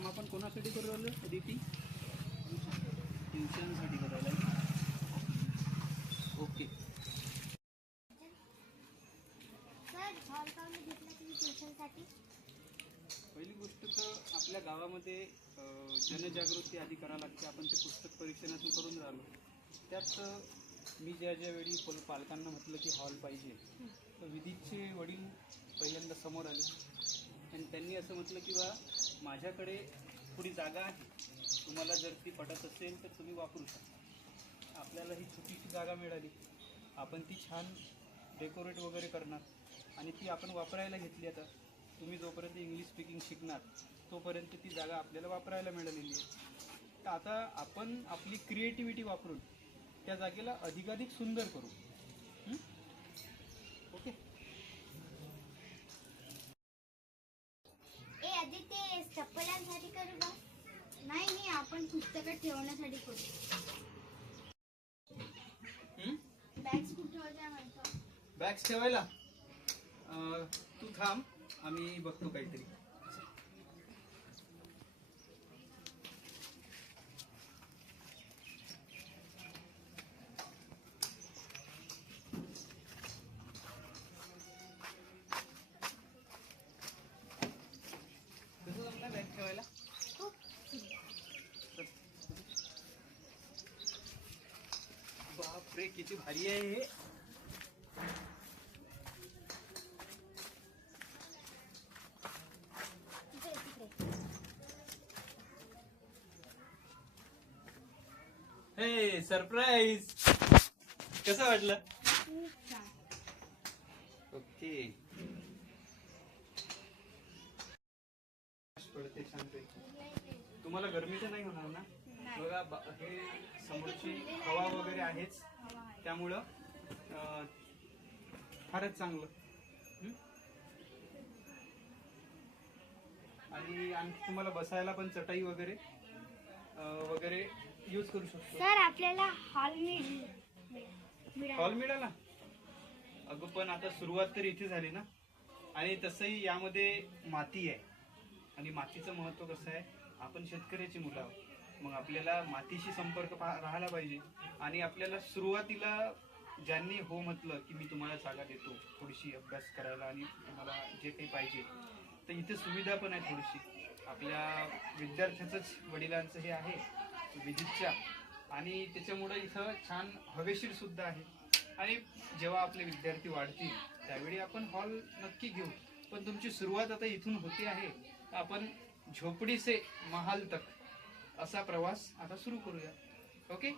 काम आपण कोणासाठी करू राहिलो? डीपी ट्युशनसाठी करायला ओके. पहिली गोष्ट तर आपल्या गावामध्ये जनजागृती आधी करावी लागते. आपण ते पुस्तक परीक्षणातून करून राहिलो. त्यात मी ज्या ज्या वेळी पल- पालकांना म्हटलं की हॉल पाहिजे तर विधीचे वडील पहिल्यांदा समोर आले. आणि त्यांनी असं म्हटलं की बा माझ्याकडे थोडी जागा आहे. तुम्हाला जर ती पटत असेल तर तुम्ही वापरू शकता. आपल्याला ही छोटीशी जागा मिळाली. आपण ती छान डेकोरेट वगैरे करणार आणि ती आपण वापरायला घेतली आता. तुम्ही जोपर्यंत इंग्लिश स्पीकिंग शिकणार तोपर्यंत ती जागा आपल्याला वापरायला मिळालेली आहे. तर आता आपण आपली क्रिएटिव्हिटी वापरून त्या जागेला अधिकाधिक सुंदर करू. ओके ए आधी ते चप्पलांसाठी करू का नाही नाही आपण पुस्तकं ठेवण्यासाठी करू? बॅग्स कुठे बॅग्स ठेवायला? तू थांब आम्ही बघतो काहीतरी. किती भारी आहे हे. हे सरप्राईज कसं वाटलं? ओके. पडते छानपैकी. तुम्हाला गरमी तर नाही होणार ना. बघा हे समोरची हवा वगैरे आहेच. त्यामुळं अं, फारच चांगलं? आणि आणखी तुम्हाला बसायला पण चटाई वगैरे अं, वगैरे यूज करू शकतो. सर आपल्याला हॉल मिळाला हॉल मिळाला? अगं पण आता सुरुवात तर इथे झाली ना. आणि तसंही यामध्ये माती आहे. आणि मातीचं महत्त्व कसं आहे? आपण शेतकऱ्याची मुलं आहोत. मग आपल्याला मातीशी संपर्क पा- राहायला पाहिजे. आणि आपल्याला सुरुवातीला ज्यांनी हो म्हटलं की मी तुम्हाला जागा देतो थोडीशी अभ्यास करायला आणि तुम्हाला जे काही पाहिजे तर इथे सुविधा पण आहे थोडीशी. आपल्या विद्यार्थ्याचंच वडिलांचं हे आहे विजितच्या आणि त्याच्यामुळे इथं छान हवेशीर सुद्धा आहे. आणि जेव्हा आपले विद्यार्थी वाढतील त्यावेळी आपण हॉल नक्की घेऊ. पण तुमची सुरुवात आता इथून होते आहे. आपण झोपडी से महाल तक असा प्रवास आता सुरू करूया. ओके